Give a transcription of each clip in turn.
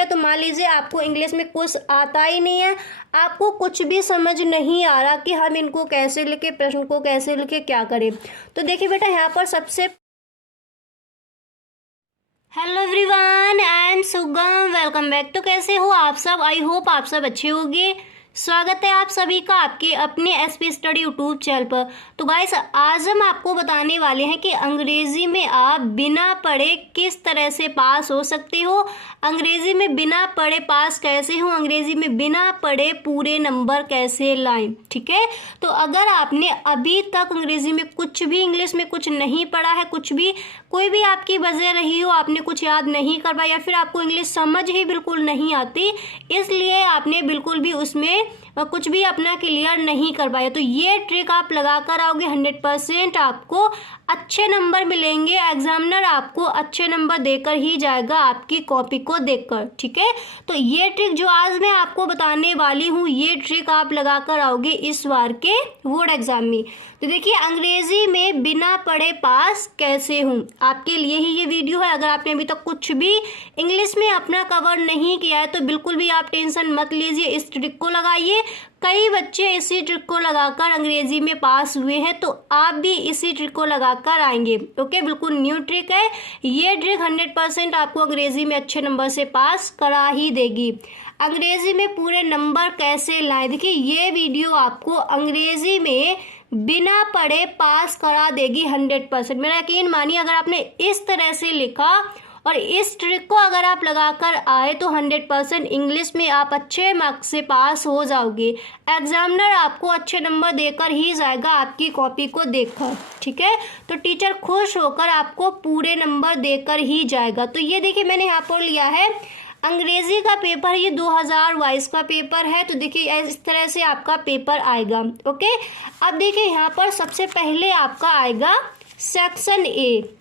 है। तो मान लीजिए आपको इंग्लिश में कुछ आता ही नहीं है, आपको कुछ भी समझ नहीं आ रहा कि हम इनको कैसे लिखे, प्रश्न को कैसे लिखे, क्या करें। तो देखिए बेटा यहाँ पर सबसे हेलो एवरीवन, आई एम सुगम, वेलकम बैक। तो कैसे हो आप सब? आई होप आप सब अच्छे होंगे। स्वागत है आप सभी का आपके अपने एसपी स्टडी यूट्यूब चैनल पर। तो गाइस आज हम आपको बताने वाले हैं कि अंग्रेजी में आप बिना पढ़े किस तरह से पास हो सकते हो, अंग्रेजी में बिना पढ़े पास कैसे हो, अंग्रेजी में बिना पढ़े पूरे नंबर कैसे लाएं। ठीक है, तो अगर आपने अभी तक अंग्रेजी में कुछ भी, इंग्लिश में कुछ नहीं पढ़ा है, कुछ भी कोई भी आपकी वजह रही हो, आपने कुछ याद नहीं कर पाया या फिर आपको इंग्लिश समझ ही बिल्कुल नहीं आती, इसलिए आपने बिल्कुल भी उसमें कुछ भी अपना क्लियर नहीं कर पाया, तो ये ट्रिक आप लगा कर आओगे 100% आपको अच्छे नंबर मिलेंगे। एग्जामिनर आपको अच्छे नंबर देकर ही जाएगा आपकी कॉपी को देखकर। ठीक है, तो ये ट्रिक जो आज मैं आपको बताने वाली हूँ, ये ट्रिक आप लगा कर आओगे इस बार के बोर्ड एग्जाम में। तो देखिए अंग्रेजी में बिना पढ़े पास कैसे हूँ, आपके लिए ही ये वीडियो है। अगर आपने अभी तक कुछ भी इंग्लिश में अपना कवर नहीं किया है तो बिल्कुल भी आप टेंशन मत लीजिए, इस ट्रिक को लगाइए। कई बच्चे इसी ट्रिक को लगाकर अंग्रेजी में पास हुए हैं, तो आप भी इसी ट्रिक को लगाकर आएंगे। ओके, बिल्कुल न्यू ट्रिक है ये ट्रिक, 100% आपको अंग्रेजी में अच्छे नंबर से पास करा ही देगी। अंग्रेजी में पूरे नंबर कैसे लाएं, देखिए ये वीडियो आपको अंग्रेजी में बिना पढ़े पास करा देगी 100%। मेरा यकीन मानिए, अगर आपने इस तरह से लिखा और इस ट्रिक को अगर आप लगाकर आए तो 100% इंग्लिश में आप अच्छे मार्क्स से पास हो जाओगे। एग्जामिनर आपको अच्छे नंबर देकर ही जाएगा आपकी कॉपी को देखकर। ठीक है, तो टीचर खुश होकर आपको पूरे नंबर देकर ही जाएगा। तो ये देखिए मैंने यहाँ पर लिया है अंग्रेजी का पेपर, ये 2022 का पेपर है। तो देखिए इस तरह से आपका पेपर आएगा। ओके, अब देखिए यहाँ पर सबसे पहले आपका आएगा सेक्शन ए।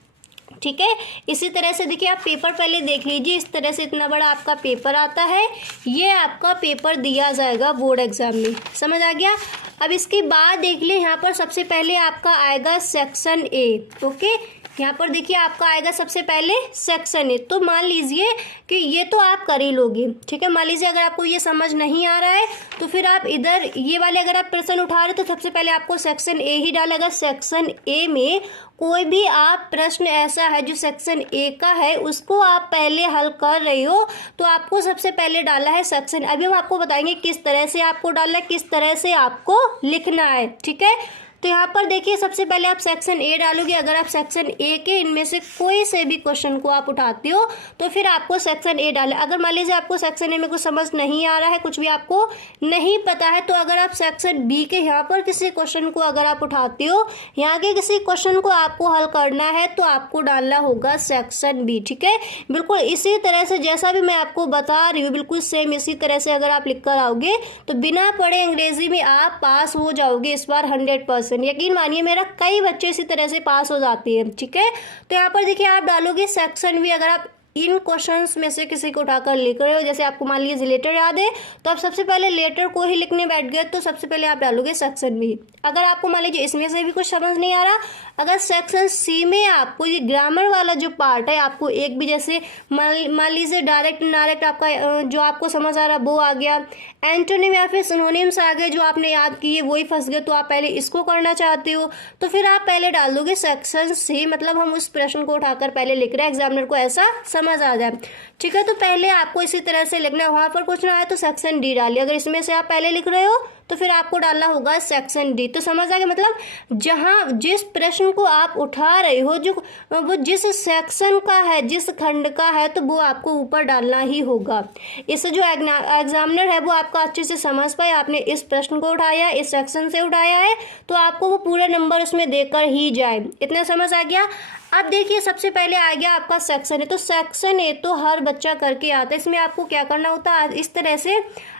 ठीक है, इसी तरह से देखिए आप पेपर पहले देख लीजिए, इस तरह से इतना बड़ा आपका पेपर आता है, ये आपका पेपर दिया जाएगा बोर्ड एग्जाम में। समझ आ गया? अब इसके बाद देख लिए यहाँ पर सबसे पहले आपका आएगा सेक्शन ए। ओके, यहाँ पर देखिए आपका आएगा सबसे पहले सेक्शन ए। तो मान लीजिए कि ये तो आप कर ही लोगे। ठीक है, मान लीजिए अगर आपको ये समझ नहीं आ रहा है तो फिर आप इधर ये वाले अगर आप प्रश्न उठा रहे तो सबसे पहले आपको सेक्शन ए ही डालेगा। सेक्शन ए में कोई भी आप प्रश्न ऐसा है जो सेक्शन ए का है उसको आप पहले हल कर रहे हो तो आपको सबसे पहले डाला है सेक्शन। अभी हम आपको बताएंगे किस तरह से आपको डालना है, किस तरह से आपको लिखना है। ठीक है, तो यहाँ पर देखिए सबसे पहले आप सेक्शन ए डालोगे। अगर आप सेक्शन ए के इनमें से कोई से भी क्वेश्चन को आप उठाते हो तो फिर आपको सेक्शन ए डालें। अगर मान लीजिए आपको सेक्शन ए में कुछ समझ नहीं आ रहा है, कुछ भी आपको नहीं पता है, तो अगर आप सेक्शन बी के यहाँ पर किसी क्वेश्चन को अगर आप उठाते हो, यहाँ के किसी क्वेश्चन को आपको हल करना है तो आपको डालना होगा सेक्शन बी। ठीक है, बिल्कुल इसी तरह से जैसा भी मैं आपको बता रही हूँ, बिल्कुल सेम इसी तरह से अगर आप लिख कर आओगे तो बिना पढ़े अंग्रेजी में आप पास हो जाओगे इस बार 100%। यकीन मानिए मेरा कई बच्चे इसी तरह से पास हो जाते हैं। ठीक है, तो यहाँ पर देखिए आप डालोगे सेक्शन बी। अगर आप इन क्वेश्चंस में से किसी को उठाकर लिख रहे हो, जैसे आपको मान लीजिए लेटर याद है तो आप सबसे पहले लेटर को ही लिखने बैठ गए तो सबसे पहले आप डालोगे सेक्शन बी। अगर आपको मान लीजिए इसमें से भी कुछ समझ नहीं आ रहा, अगर सेक्शन सी में आपको ये ग्रामर वाला जो पार्ट है आपको एक भी, जैसे मान लीजिए डायरेक्ट इनडायरेक्ट आपका जो आपको समझ आ रहा वो आ गया, एंटोनिम या फिर सिनोनिम्स आ गए जो आपने याद किए वही फंस गए, तो आप पहले इसको करना चाहते हो तो फिर आप पहले डाल दोगे सेक्शन सी। मतलब हम उस प्रश्न को उठाकर पहले लिख रहे हैं, एग्जामिनर को ऐसा समझ आ जाए। ठीक है, तो पहले आपको इसी तरह से लिखना है। वहां पर कुछ ना आए तो सेक्शन डी डालिए। अगर इसमें से आप पहले लिख रहे हो तो फिर आपको डालना होगा सेक्शन डी। तो समझ आ गया, मतलब जहां जिस प्रश्न को आप उठा रहे हो जो वो जिस सेक्शन का है, जिस खंड का है, तो वो आपको ऊपर डालना ही होगा। इससे जो एग्जामिनर है वो आपका अच्छे से समझ पाए, आपने इस प्रश्न को उठाया, इस सेक्शन से उठाया है, तो आपको वो पूरा नंबर उसमें देकर ही जाए। इतना समझ आ गया? अब देखिए सबसे पहले आ गया आपका सेक्शन ए। तो सेक्शन ए तो हर बच्चा करके आता है। इसमें आपको क्या करना होता है, इस तरह से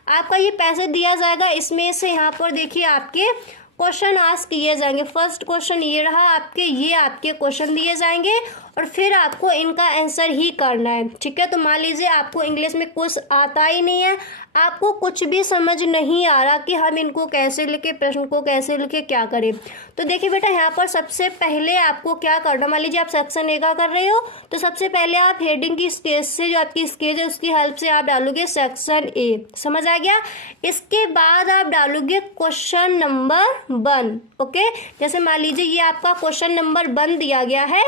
आपका ये पैसेज दिया जाएगा, इसमें से यहाँ पर देखिए आपके क्वेश्चन आस्क किए जाएंगे। फर्स्ट क्वेश्चन ये रहा आपके, ये आपके क्वेश्चन दिए जाएंगे और फिर आपको इनका आंसर ही करना है। ठीक है, तो मान लीजिए आपको इंग्लिश में कुछ आता ही नहीं है, आपको कुछ भी समझ नहीं आ रहा कि हम इनको कैसे लिखे, प्रश्न को कैसे लिखे, क्या करें। तो देखिए बेटा, यहाँ पर सबसे पहले आपको क्या करना, मान लीजिए आप सेक्शन ए का कर रहे हो, तो सबसे पहले आप हेडिंग की स्केच से, जो आपकी स्केच है उसकी हेल्प से आप डालोगे सेक्शन ए। समझ आ गया। इसके बाद आप डालोगे क्वेश्चन नंबर 1। ओके, जैसे मान लीजिए ये आपका क्वेश्चन नंबर 1 दिया गया है,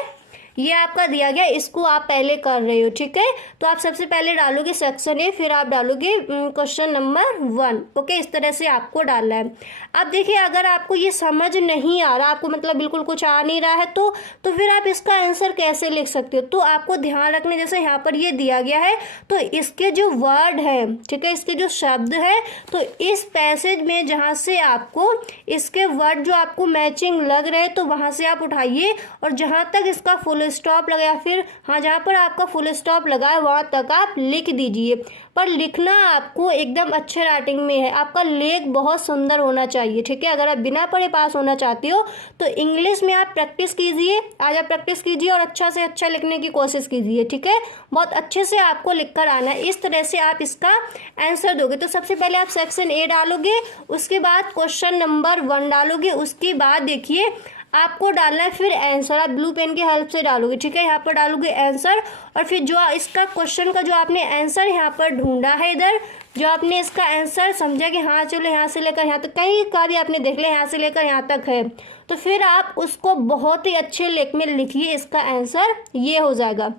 ये आपका दिया गया, इसको आप पहले कर रहे हो। ठीक है, तो आप सबसे पहले डालोगे सेक्शन ए, फिर आप डालोगे क्वेश्चन नंबर 1। ओके, इस तरह से आपको डालना है। अब देखिए, अगर आपको ये समझ नहीं आ रहा, आपको मतलब बिल्कुल कुछ आ नहीं रहा है, तो फिर आप इसका आंसर कैसे लिख सकते हो। तो आपको ध्यान रखना, जैसे यहाँ पर ये दिया गया है, तो इसके जो वर्ड है, ठीक है, इसके जो शब्द है, तो इस पैसेज में जहाँ से आपको इसके वर्ड जो आपको मैचिंग लग रहे, तो वहाँ से आप उठाइए, और जहाँ तक इसका फुल स्टॉप लगा, फिर हाँ जहाँ पर आपका फुल स्टॉप लगा है वहाँ तक आप लिख दीजिए। पर लिखना आपको एकदम अच्छे राइटिंग में है, आपका लेख बहुत सुंदर होना चाहिए। ठीक है, अगर आप बिना पढ़े पास होना चाहते हो तो इंग्लिश में आप प्रैक्टिस कीजिए, आज आप प्रैक्टिस कीजिए और अच्छा से अच्छा लिखने की कोशिश कीजिए। ठीक है, बहुत अच्छे से आपको लिखकर आना है, इस तरह से आप इसका आंसर दोगे। तो सबसे पहले आप सेक्शन ए डालोगे, उसके बाद क्वेश्चन नंबर 1 डालोगे, उसके बाद देखिए आपको डालना है फिर आंसर, आप ब्लू पेन की हेल्प से डालोगे। ठीक है, यहाँ पर डालोगे आंसर, और फिर जो इसका क्वेश्चन का जो आपने आंसर यहाँ पर ढूंढा है, इधर जो आपने इसका आंसर समझा कि हाँ चलो यहाँ से लेकर यहाँ तक, कहीं का भी आपने देख लिया यहाँ से लेकर यहाँ तक है, तो फिर आप उसको बहुत ही अच्छे लेख में लिखिए, इसका आंसर ये हो जाएगा।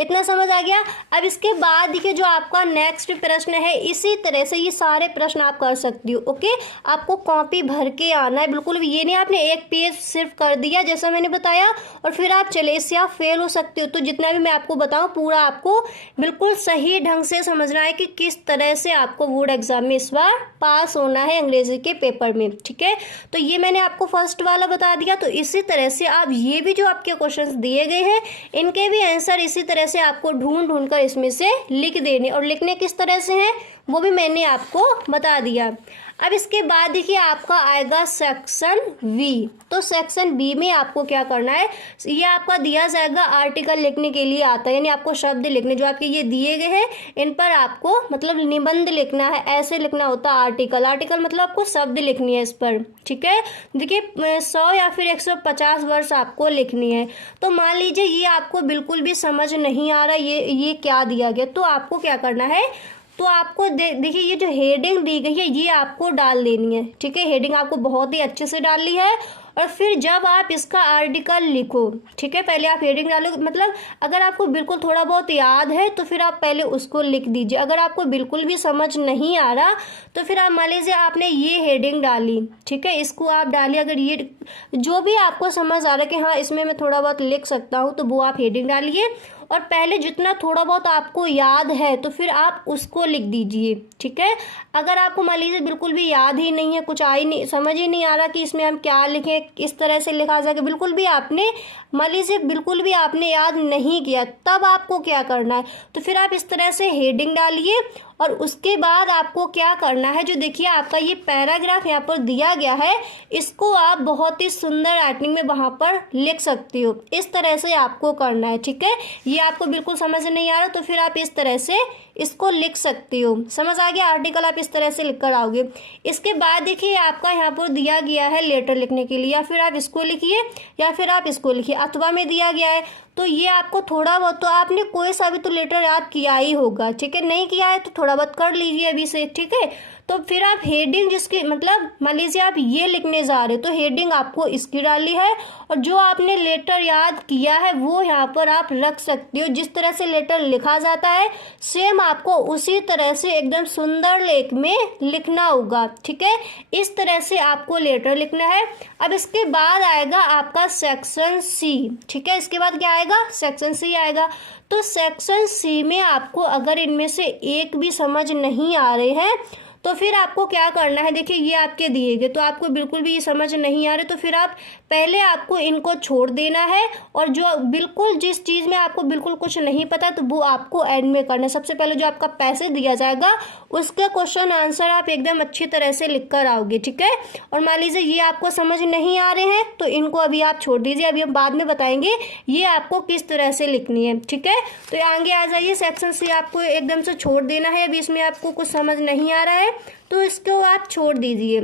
इतना समझ आ गया। अब इसके बाद देखिए जो आपका नेक्स्ट प्रश्न है, इसी तरह से ये सारे प्रश्न आप कर सकती हो। ओके, आपको कॉपी भर के आना है, बिल्कुल भी ये नहीं आपने एक पेज सिर्फ कर दिया जैसा मैंने बताया और फिर आप चले, इससे आप फेल हो सकते हो। तो जितना भी मैं आपको बताऊं पूरा आपको बिल्कुल सही ढंग से समझना है कि किस तरह से आपको बोर्ड एग्जाम में इस बार पास होना है अंग्रेजी के पेपर में। ठीक है, तो ये मैंने आपको फर्स्ट वाला बता दिया। तो इसी तरह से आप ये भी जो आपके क्वेश्चंस दिए गए हैं इनके भी आंसर इसी तरह से आपको ढूंढ कर इसमें से लिख देने, और लिखने किस तरह से हैं वो भी मैंने आपको बता दिया। अब इसके बाद देखिए आपका आएगा सेक्शन बी। तो सेक्शन बी में आपको क्या करना है, ये आपका दिया जाएगा आर्टिकल लिखने के लिए आता है, यानी आपको शब्द लिखने जो आपके ये दिए गए हैं इन पर आपको मतलब निबंध लिखना है, ऐसे लिखना होता है आर्टिकल। आर्टिकल मतलब आपको शब्द लिखनी है इस पर। ठीक है, देखिए 100 या फिर 150 वर्ड्स आपको लिखनी है। तो मान लीजिए ये आपको बिल्कुल भी समझ नहीं आ रहा ये क्या दिया गया, तो आपको क्या करना है, तो आपको देखिए ये जो हेडिंग दी गई है ये आपको डाल देनी है। ठीक है, हेडिंग आपको बहुत ही अच्छे से डालनी है, और फिर जब आप इसका आर्टिकल लिखो, ठीक है, पहले आप हेडिंग डालो, मतलब अगर आपको बिल्कुल थोड़ा बहुत याद है तो फिर आप पहले उसको लिख दीजिए। अगर आपको बिल्कुल भी समझ नहीं आ रहा तो फिर आप मान लीजिए आपने ये हेडिंग डाली, ठीक है, इसको आप डालिए। अगर ये जो भी आपको समझ आ रहा है कि हाँ इसमें मैं थोड़ा बहुत लिख सकता हूँ तो वो आप हेडिंग डालिए, और पहले जितना थोड़ा बहुत आपको याद है तो फिर आप उसको लिख दीजिए। ठीक है, अगर आपको मान लीजिए बिल्कुल भी याद ही नहीं है, कुछ आ ही नहीं, समझ ही नहीं आ रहा कि इसमें हम क्या लिखें, किस तरह से लिखा जाएगा, बिल्कुल भी आपने मान लीजिए बिल्कुल भी आपने याद नहीं किया, तब आपको क्या करना है, तो फिर आप इस तरह से हेडिंग डालिए, और उसके बाद आपको क्या करना है, जो देखिए आपका ये पैराग्राफ यहाँ पर दिया गया है इसको आप बहुत ही सुंदर राइटिंग में वहाँ पर लिख सकती हो। इस तरह से आपको करना है। ठीक है, ये आपको बिल्कुल समझ नहीं आ रहा तो फिर आप इस तरह से इसको लिख सकती हो। समझ आ गया, आर्टिकल आप इस तरह से लिख कर आओगे। इसके बाद देखिए आपका यहाँ पर दिया गया है लेटर लिखने के लिए, या फिर आप इसको लिखिए या फिर आप इसको लिखिए, अथवा में दिया गया है। तो ये आपको थोड़ा बहुत, तो आपने कोई सा भी तो लेटर याद किया ही होगा। ठीक है, नहीं किया है तो थोड़ा बहुत कर लीजिए अभी से। ठीक है, तो फिर आप हेडिंग जिसकी मतलब मान लीजिए आप ये लिखने जा रहे हो तो हेडिंग आपको इसकी डाली है, और जो आपने लेटर याद किया है वो यहाँ पर आप रख सकते हो। जिस तरह से लेटर लिखा जाता है सेम आपको उसी तरह से एकदम सुंदर लेख में लिखना होगा। ठीक है, इस तरह से आपको लेटर लिखना है। अब इसके बाद आएगा आपका सेक्शन सी। ठीक है, इसके बाद क्या आएगा, सेक्शन सी आएगा। तो सेक्शन सी में आपको अगर इनमें से एक भी समझ नहीं आ रहे हैं तो फिर आपको क्या करना है, देखिए ये आपके दिए गए, तो आपको बिल्कुल भी ये समझ नहीं आ रहे तो फिर आप पहले आपको इनको छोड़ देना है, और जो बिल्कुल जिस चीज़ में आपको बिल्कुल कुछ नहीं पता तो वो आपको एंड में करना है। सबसे पहले जो आपका पैसे दिया जाएगा उसका क्वेश्चन आंसर आप एकदम अच्छी तरह से लिख कर आओगे, ठीक है। और मान लीजिए ये आपको समझ नहीं आ रहे हैं तो इनको अभी आप छोड़ दीजिए, अभी हम बाद में बताएंगे ये आपको किस तरह से लिखनी है, ठीक है। तो आगे आ जाइए, सेक्शन सी आपको एकदम से छोड़ देना है, अभी इसमें आपको कुछ समझ नहीं आ रहा है तो इसको आप छोड़ दीजिए,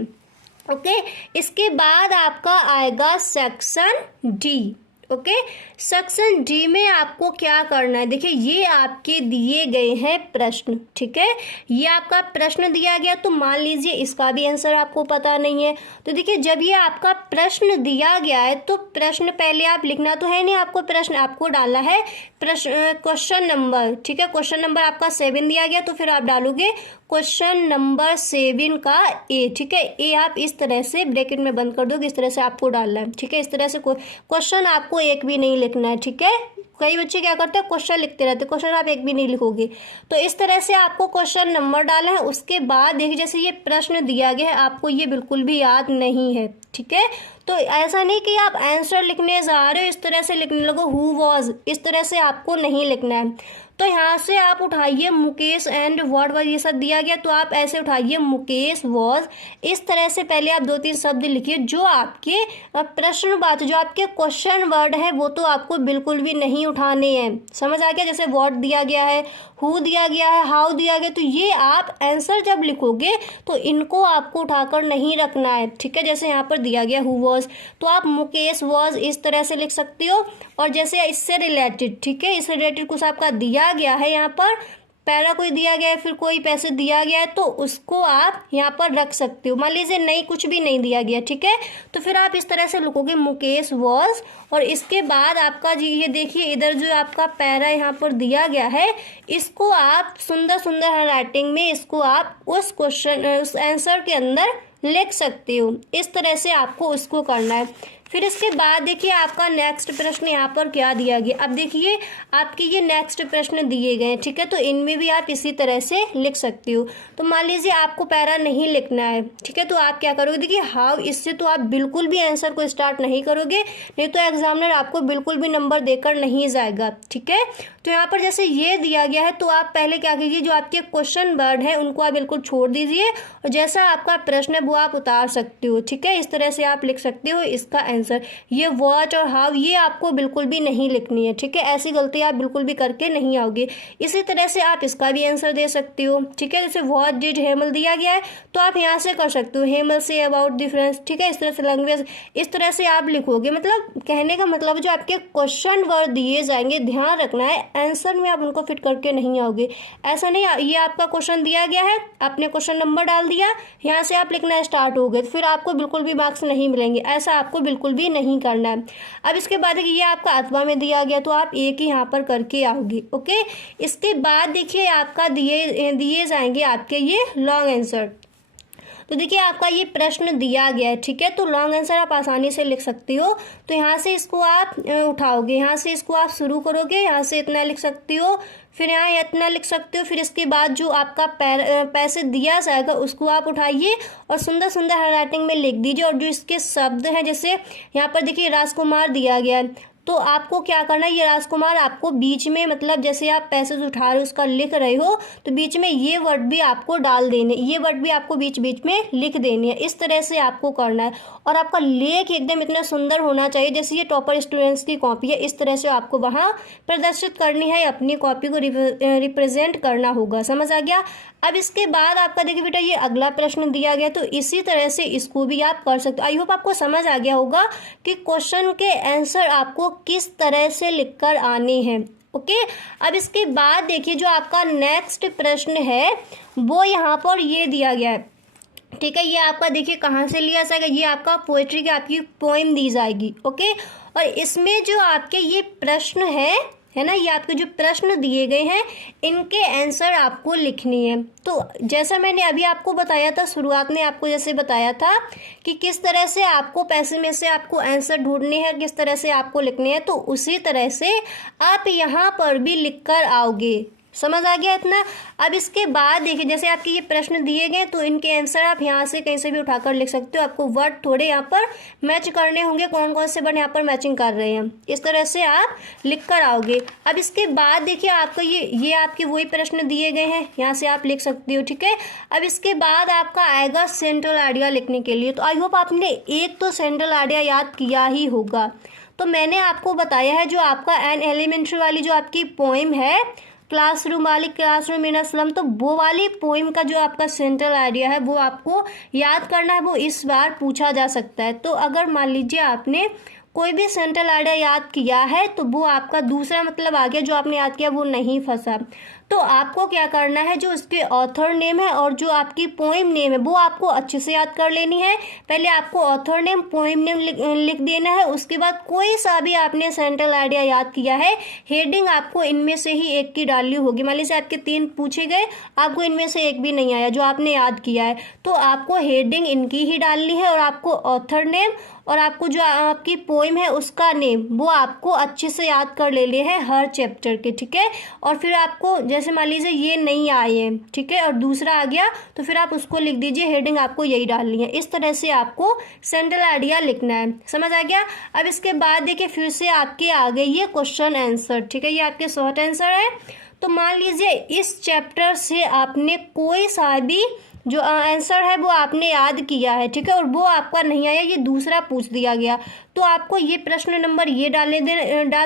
ओके। इसके बाद आपका आएगा section D, okay. Section D में आपको क्या करना है, देखिए ये आपके दिए गए हैं प्रश्न, ठीक है। ये आपका प्रश्न दिया गया तो मान लीजिए इसका भी आंसर आपको पता नहीं है, तो देखिए जब ये आपका प्रश्न दिया गया है तो प्रश्न पहले आप लिखना तो है नहीं, आपको प्रश्न आपको डालना है प्रश्न क्वेश्चन नंबर, ठीक है। क्वेश्चन नंबर आपका 7 दिया गया तो फिर आप डालोगे क्वेश्चन नंबर 7 का ए, ठीक है। ए आप इस तरह से ब्रैकेट में बंद कर दोगे, इस तरह से आपको डालना है, ठीक है। इस तरह से क्वेश्चन आपको एक भी नहीं लिखना है, ठीक है। कई बच्चे क्या करते हैं क्वेश्चन लिखते रहते हैं, क्वेश्चन आप एक भी नहीं लिखोगे, तो इस तरह से आपको क्वेश्चन नंबर डालना है। उसके बाद देखिए जैसे ये प्रश्न दिया गया है आपको ये बिल्कुल भी याद नहीं है, ठीक है। तो ऐसा नहीं कि आप आंसर लिखने जा रहे हो इस तरह से लिखने लगो हु वॉज, इस तरह से आपको नहीं लिखना है। तो यहाँ से आप उठाइए मुकेश एंड व्हाट वाज, ये सब दिया गया तो आप ऐसे उठाइए मुकेश वॉज, इस तरह से पहले आप 2-3 शब्द लिखिए जो आपके प्रश्न बात जो आपके क्वेश्चन वर्ड है वो तो आपको बिल्कुल भी नहीं उठाने हैं, समझ आ गया। जैसे व्हाट दिया गया है, हु दिया गया है, हाउ दिया गया, तो ये आप आंसर जब लिखोगे तो इनको आपको उठाकर नहीं रखना है, ठीक है। जैसे यहाँ पर दिया गया हु वॉज तो आप मुकेश वॉज इस तरह से लिख सकते हो, और जैसे इससे रिलेटेड, ठीक है, इससे रिलेटेड कुछ आपका दिया गया है, यहाँ पर पैरा कोई दिया गया है, फिर कोई पैसे दिया गया है तो उसको आप यहाँ पर रख सकते हो। मान लीजिए नहीं कुछ भी नहीं दिया गया, ठीक है, तो फिर आप इस तरह से लिखोगे मुकेश वॉज, और इसके बाद आपका जी ये देखिए इधर जो आपका पैरा यहाँ पर दिया गया है इसको आप सुंदर सुंदर हैंडराइटिंग में इसको आप उस क्वेश्चन उस आंसर के अंदर लिख सकते हो, इस तरह से आपको उसको करना है। फिर इसके बाद देखिए आपका नेक्स्ट प्रश्न यहाँ पर क्या दिया गया, अब देखिए आपके ये नेक्स्ट प्रश्न दिए गए हैं, ठीक है, तो इनमें भी आप इसी तरह से लिख सकते हो। तो मान लीजिए आपको पैरा नहीं लिखना है, ठीक है, तो आप क्या करोगे, देखिए हाउ, इससे तो आप बिल्कुल भी आंसर को स्टार्ट नहीं करोगे, नहीं तो एग्जामिनर आपको बिल्कुल भी नंबर देकर नहीं जाएगा, ठीक है। तो यहाँ पर जैसे ये दिया गया है तो आप पहले क्या कीजिए, जो आपके क्वेश्चन वर्ड है उनको आप बिल्कुल छोड़ दीजिए, और जैसा आपका प्रश्न है वो आप उतार सकते हो, ठीक है। इस तरह से आप लिख सकते हो इसका आंसर। ये व्हाट और हाउ ये आपको बिल्कुल भी नहीं लिखनी है, ठीक है, ऐसी गलती आप बिल्कुल भी करके नहीं आओगे। इसी तरह से आप इसका भी आंसर दे सकते हो, ठीक है। जैसे व्हाट डिड हेमल दिया गया है तो आप यहाँ से कर सकते हो Hemal say about the friends, ठीक है, इस तरह से लैंग्वेज, इस तरह से आप लिखोगे। मतलब कहने का मतलब जो आपके क्वेश्चन वर्ड दिए जाएंगे ध्यान रखना है आंसर में आप उनको फिट करके नहीं आओगे, ऐसा नहीं ये आपका क्वेश्चन दिया गया है आपने क्वेश्चन नंबर डाल दिया, यहाँ से आप लिखना स्टार्ट हो गए, फिर आपको बिल्कुल भी मार्क्स नहीं मिलेंगे, ऐसा आपको बिल्कुल भी नहीं करना है। अब इसके बाद ये आपका अथवा में दिया गया तो आप एक ही यहाँ पर करके आओगे, ओके। इसके बाद देखिए आपका दिए जाएंगे आपके ये लॉन्ग आंसर, तो देखिए आपका ये प्रश्न दिया गया है, ठीक है, तो लॉन्ग आंसर आप आसानी से लिख सकते हो। तो यहाँ से इसको आप उठाओगे, यहाँ से इसको आप शुरू करोगे, यहाँ से इतना लिख सकते हो, फिर यहाँ इतना लिख सकते हो, फिर इसके बाद जो आपका पैसे दिया जाएगा उसको आप उठाइए और सुंदर सुंदर हैंडराइटिंग में लिख दीजिए। और जो इसके शब्द हैं जैसे यहाँ पर देखिए राजकुमार दिया गया है तो आपको क्या करना है, ये राजकुमार आपको बीच में मतलब जैसे आप पैसे उठा रहे हो उसका लिख रहे हो तो बीच में ये वर्ड भी आपको डाल देने, ये वर्ड भी आपको बीच बीच में लिख देने हैं, इस तरह से आपको करना है। और आपका लेख एकदम इतना सुंदर होना चाहिए जैसे ये टॉपर स्टूडेंट्स की कॉपी है, इस तरह से आपको वहाँ प्रदर्शित करनी है, अपनी कॉपी को रिप्रेजेंट करना होगा, समझ आ गया। अब इसके बाद आपका देखिए बेटा ये अगला प्रश्न दिया गया तो इसी तरह से इसको भी आप कर सकते हो। आई होप आपको समझ आ गया होगा कि क्वेश्चन के आंसर आपको किस तरह से लिखकर आने हैं, ओके। अब इसके बाद देखिए जो आपका नेक्स्ट प्रश्न है वो यहाँ पर ये दिया गया है, ठीक है, ये आपका देखिए कहाँ से लिया जाएगा, ये आपका पोएट्री की आपकी पोएम दी जाएगी, ओके। और इसमें जो आपके ये प्रश्न है ना, ये आपके जो प्रश्न दिए गए हैं इनके आंसर आपको लिखनी है। तो जैसा मैंने अभी आपको बताया था शुरुआत में आपको जैसे बताया था कि किस तरह से आपको पैसे में से आपको आंसर ढूंढने हैं, किस तरह से आपको लिखने हैं, तो उसी तरह से आप यहाँ पर भी लिख कर आओगे, समझ आ गया इतना। अब इसके बाद देखिए जैसे आपके ये प्रश्न दिए गए तो इनके आंसर आप यहाँ से कहीं से भी उठाकर लिख सकते हो। आपको वर्ड थोड़े यहाँ पर मैच करने होंगे, कौन कौन से वर्ड यहाँ पर मैचिंग कर रहे हैं, इस तरह से आप लिख कर आओगे। अब इसके बाद देखिए आपका ये आपके वही प्रश्न दिए गए हैं, यहाँ से आप लिख सकते हो, ठीक है। अब इसके बाद आपका आएगा सेंट्रल आइडिया लिखने के लिए। तो आई होप आपने एक तो सेंट्रल आइडिया याद किया ही होगा। तो मैंने आपको बताया है जो आपका एन एलिमेंट्री वाली जो आपकी पोइम है, क्लासरूम वाली, क्लासरूम इन अ स्लम, तो वो वाली पोइम का जो आपका सेंट्रल आइडिया है वो आपको याद करना है, वो इस बार पूछा जा सकता है। तो अगर मान लीजिए आपने कोई भी सेंट्रल आइडिया याद किया है तो वो आपका दूसरा मतलब आ गया, जो आपने याद किया वो नहीं फंसा। तो आपको क्या करना है, जो उसके ऑथर नेम है और जो आपकी पोइम नेम है वो आपको अच्छे से याद कर लेनी है। पहले आपको ऑथर नेम, पोइम नेम लिख देना है। उसके बाद कोई सा भी आपने सेंट्रल आइडिया याद किया है, हेडिंग आपको इनमें से ही एक की डालनी होगी। मान लीजिए आपके 3 पूछे गए, आपको इनमें से एक भी नहीं आया जो आपने याद किया है, तो आपको हेडिंग इनकी ही डालनी है और आपको ऑथर नेम और आपको जो आपकी पोइम है उसका नेम वो आपको अच्छे से याद कर लेने हैं हर चैप्टर के, ठीक है। और फिर आपको जैसे मान लीजिए ये नहीं आए हैं, ठीक है, और दूसरा आ गया तो फिर आप उसको लिख दीजिए, हेडिंग आपको यही डालनी है। इस तरह से आपको सेंट्रल आइडिया लिखना है, समझ आ गया। अब इसके बाद देखिए फिर से आपके आ गए ये क्वेश्चन आंसर, ठीक है, ये आपके शॉर्ट आंसर है। तो मान लीजिए इस चैप्टर से आपने कोई सा भी जो आंसर है वो आपने याद किया है, ठीक है, और वो आपका नहीं आया, ये दूसरा पूछ दिया गया, तो आपको ये प्रश्न नंबर ये डाल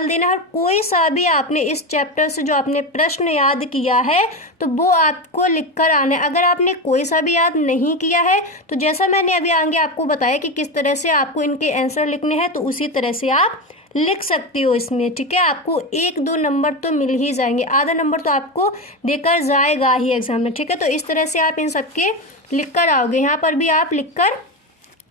देना है। और कोई सा भी आपने इस चैप्टर से जो आपने प्रश्न याद किया है तो वो आपको लिख कर आना है। अगर आपने कोई सा भी याद नहीं किया है तो जैसा मैंने अभी आगे आपको बताया कि किस तरह से आपको इनके आंसर लिखने हैं, तो उसी तरह से आप लिख सकती हो इसमें, ठीक है। आपको 1-2 नंबर तो मिल ही जाएंगे, आधा नंबर तो आपको देकर जाएगा ही एग्जाम में, ठीक है। तो इस तरह से आप इन सबके लिख कर आओगे, यहाँ पर भी आप लिख कर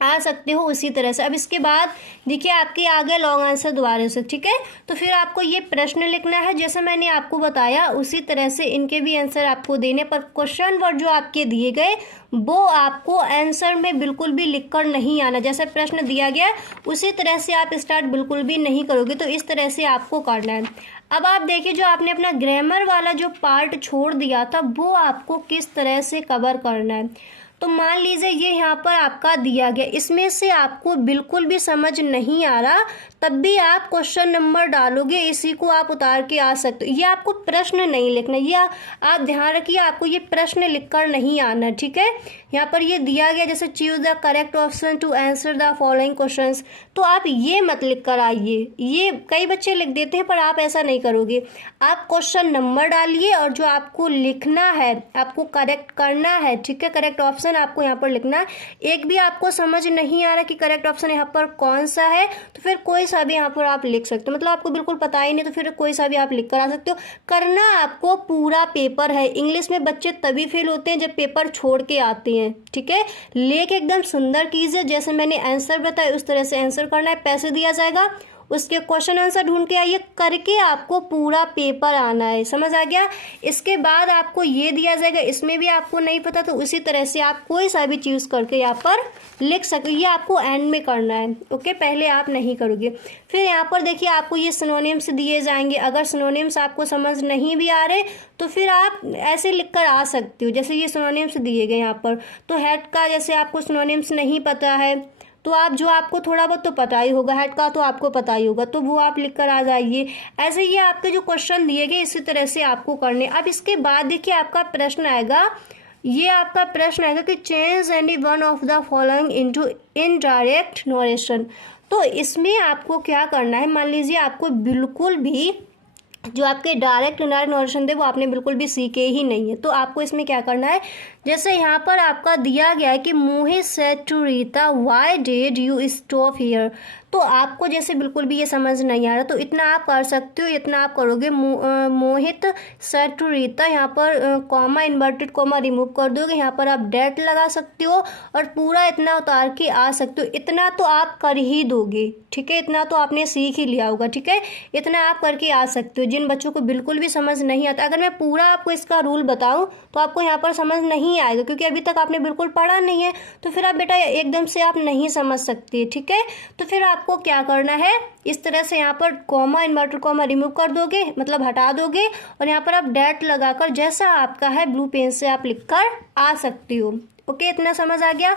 आ सकते हो उसी तरह से। अब इसके बाद देखिए आपके आ गए लॉन्ग आंसर दोबारा से, ठीक है। तो फिर आपको ये प्रश्न लिखना है जैसे मैंने आपको बताया, उसी तरह से इनके भी आंसर आपको देने पर क्वेश्चन वर्ड जो आपके दिए गए वो आपको आंसर में बिल्कुल भी लिखकर नहीं आना। जैसे प्रश्न दिया गया उसी तरह से आप स्टार्ट बिल्कुल भी नहीं करोगे, तो इस तरह से आपको करना है। अब आप देखिए जो आपने अपना ग्रामर वाला जो पार्ट छोड़ दिया था वो आपको किस तरह से कवर करना है। तो मान लीजिए ये यहाँ पर आपका दिया गया, इसमें से आपको बिल्कुल भी समझ नहीं आ रहा, तब भी आप क्वेश्चन नंबर डालोगे, इसी को आप उतार के आ सकते हो। ये आपको प्रश्न नहीं लिखना, ये आप ध्यान रखिए, आपको ये प्रश्न लिखकर नहीं आना, ठीक है। यहाँ पर ये दिया गया जैसे choose the correct option to answer the following questions, तो आप ये मत लिख कर आइए। ये कई बच्चे लिख देते हैं पर आप ऐसा नहीं करोगे। आप क्वेश्चन नंबर डालिए और जो आपको लिखना है, आपको करेक्ट करना है, ठीक है, करेक्ट ऑप्शन आपको यहाँ पर लिखना है। एक भी आपको समझ नहीं आ रहा कि करेक्ट ऑप्शन यहाँ पर कौन सा है, तो फिर कोई सा भी यहाँ पर आप लिख सकते हो। मतलब आपको बिल्कुल पता ही नहीं तो फिर कोई सा भी आप लिख कर आ सकते हो। करना आपको पूरा पेपर है। इंग्लिश में बच्चे तभी फेल होते हैं जब पेपर छोड़ के आते हैं, ठीक है। लेके एकदम सुंदर कीजिए, जैसे मैंने आंसर बताया उस तरह से आंसर करना है। पैसे दिया जाएगा, उसके क्वेश्चन आंसर ढूंढ के आइए, करके आपको पूरा पेपर आना है, समझ आ गया। इसके बाद आपको ये दिया जाएगा, इसमें भी आपको नहीं पता तो उसी तरह से आप कोई सा भी चूज करके यहाँ पर लिख सकते। ये आपको एंड में करना है, ओके, पहले आप नहीं करोगे। फिर यहाँ पर देखिए आपको ये सिनोनिम्स दिए जाएंगे। अगर सिनोनिम्स आपको समझ नहीं भी आ रहे तो फिर आप ऐसे लिख कर आ सकते हो, जैसे ये सिनोनिम्स दिए गए यहाँ पर। तो हेड का जैसे आपको सिनोनिम्स नहीं पता है तो आप जो आपको थोड़ा बहुत तो पता ही होगा, हेड का तो आपको पता ही होगा, तो वो आप लिख कर आ जाइए। ऐसे ये आपके जो क्वेश्चन दिए गए इसी तरह से आपको करने। अब इसके बाद देखिए आपका प्रश्न आएगा, ये आपका प्रश्न आएगा कि change any one of the following into indirect narration. तो इसमें आपको क्या करना है, मान लीजिए आपको बिल्कुल भी जो आपके डायरेक्ट इनडायरेक्ट नरेशन थे वो आपने बिल्कुल भी सीखे ही नहीं है, तो आपको इसमें क्या करना है, जैसे यहाँ पर आपका दिया गया है कि Mohit said to Rita why did you stop here. तो आपको जैसे बिल्कुल भी ये समझ नहीं आ रहा तो इतना आप कर सकते हो, इतना आप करोगे, मोहित सेड टू रीता, यहाँ पर कॉमा, इन्वर्टेड कॉमा रिमूव कर दोगे, यहाँ पर आप डेट लगा सकते हो और पूरा इतना उतार के आ सकते हो। इतना तो आप कर ही दोगे, ठीक है, इतना तो आपने सीख ही लिया होगा, ठीक है, इतना आप करके आ सकते हो। जिन बच्चों को बिल्कुल भी समझ नहीं आता, अगर मैं पूरा आपको इसका रूल बताऊँ तो आपको यहाँ पर समझ नहीं आएगा, क्योंकि अभी तक आपने बिल्कुल पढ़ा नहीं है, तो फिर आप बेटा एकदम से आप नहीं समझ सकते, ठीक है। तो फिर आप आपको क्या करना है, इस तरह से यहाँ पर कॉमा इन्वर्टर कॉमा रिमूव कर दोगे, मतलब हटा दोगे, और यहाँ पर आप डैट लगाकर जैसा आपका है ब्लू पेन से आप लिख कर आ सकती हो। ओके, इतना समझ आ गया।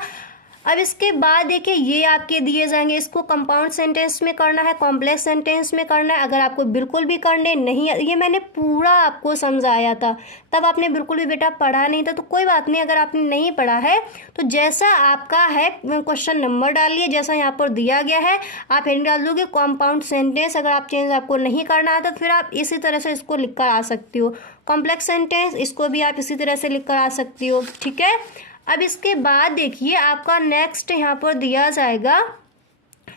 अब इसके बाद देखिए ये आपके दिए जाएंगे, इसको कंपाउंड सेंटेंस में करना है, कॉम्प्लेक्स सेंटेंस में करना है। अगर आपको बिल्कुल भी करने नहीं, ये मैंने पूरा आपको समझाया था, तब आपने बिल्कुल भी बेटा पढ़ा नहीं था, तो कोई बात नहीं। अगर आपने नहीं पढ़ा है तो जैसा आपका है क्वेश्चन नंबर डालिए, जैसा यहाँ पर दिया गया है आप हेडिंग डाल दोगे कॉम्पाउंड सेंटेंस। अगर आप चेंज आपको नहीं करना है तो फिर आप इसी तरह से इसको लिख कर आ सकती हो। कॉम्प्लेक्स सेंटेंस इसको भी आप इसी तरह से लिख कर आ सकती हो, ठीक है। अब इसके बाद देखिए आपका नेक्स्ट यहाँ पर दिया जाएगा,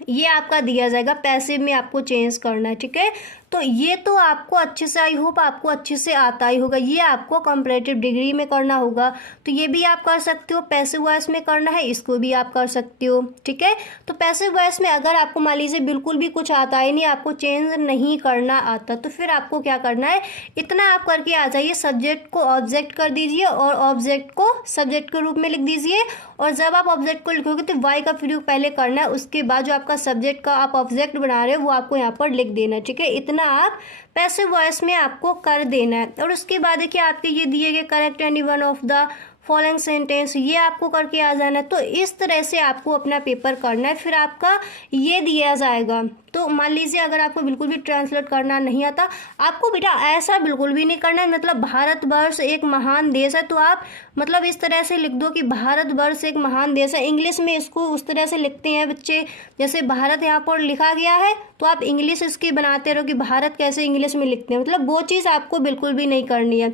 ये आपका दिया जाएगा पैसिव में आपको चेंज करना है, ठीक है। तो ये तो आपको अच्छे से, आई होप आपको अच्छे से आता ही होगा। ये आपको कंपैरेटिव डिग्री में करना होगा, तो ये भी आप कर सकते हो। पैसिव वॉइस में करना है, इसको भी आप कर सकते हो, ठीक है। तो पैसिव वॉइस में अगर आपको मान लीजिए बिल्कुल भी कुछ आता है नहीं, आपको चेंज नहीं करना आता, तो फिर आपको क्या करना है, इतना आप करके आ जाइए, सब्जेक्ट को ऑब्जेक्ट कर दीजिए और ऑब्जेक्ट को सब्जेक्ट के रूप में लिख दीजिए। और जब आप ऑब्जेक्ट को लिखोगे तो वाई का प्रयोग पहले करना है, उसके बाद जो आपका सब्जेक्ट का आप ऑब्जेक्ट बना रहे हो वो आपको यहाँ पर लिख देना है, ठीक है। इतना आप पैसिव वॉइस में आपको कर देना है। और उसके बाद देखिए आपके ये दिए गए correct any one of the following sentence, ये आपको करके आ जाना है। तो इस तरह से आपको अपना पेपर करना है। फिर आपका ये दिया जाएगा, तो मान लीजिए अगर आपको बिल्कुल भी ट्रांसलेट करना नहीं आता, आपको बेटा ऐसा बिल्कुल भी नहीं करना है, मतलब भारतवर्ष एक महान देश है, तो आप मतलब इस तरह से लिख दो कि भारतवर्ष एक महान देश है। इंग्लिश में इसको उस तरह से लिखते हैं बच्चे, जैसे भारत यहाँ पर लिखा गया है तो आप इंग्लिश इसकी बनाते रहो कि भारत कैसे इंग्लिश में लिखते हैं, मतलब वो चीज़ आपको बिल्कुल भी नहीं करनी है।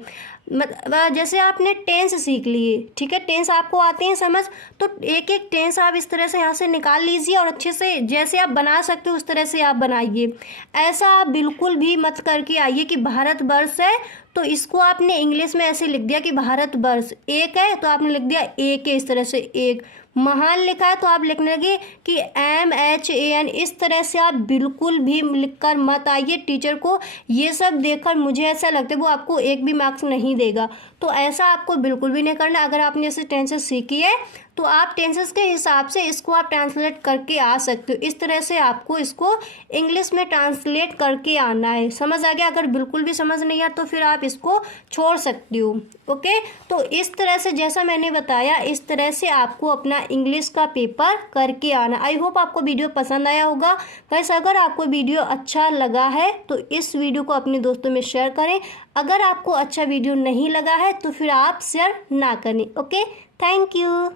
जैसे आपने टेंस सीख लिए, ठीक है, टेंस आपको आते हैं समझ, तो एक एक टेंस आप इस तरह से यहाँ से निकाल लीजिए और अच्छे से जैसे आप बना सकते हो उस तरह से आप बनाइए। ऐसा आप बिल्कुल भी मत करके आइए कि भारतवर्ष है तो इसको आपने इंग्लिश में ऐसे लिख दिया कि भारतवर्ष, एक है तो आपने लिख दिया एक है, इस तरह से एक। महान लिखा है तो आप लिखने लगे कि MHAN, इस तरह से आप बिल्कुल भी लिखकर मत आइए। टीचर को ये सब देखकर मुझे ऐसा लगता है वो आपको एक भी मार्क्स नहीं देगा, तो ऐसा आपको बिल्कुल भी नहीं करना। अगर आपने ऐसे टेंसेस सीखी है तो आप टेंसेस के हिसाब से इसको आप ट्रांसलेट करके आ सकते हो। इस तरह से आपको इसको इंग्लिश में ट्रांसलेट करके आना है, समझ आ गया। अगर बिल्कुल भी समझ नहीं आया तो फिर आप इसको छोड़ सकती हो, ओके। तो इस तरह से जैसा मैंने बताया, इस तरह से आपको अपना इंग्लिश का पेपर करके आना। आई होप आपको वीडियो पसंद आया होगा। गाइस अगर आपको वीडियो अच्छा लगा है तो इस वीडियो को अपने दोस्तों में शेयर करें। अगर आपको अच्छा वीडियो नहीं लगा है तो फिर आप शेयर ना करें, ओके। Thank you.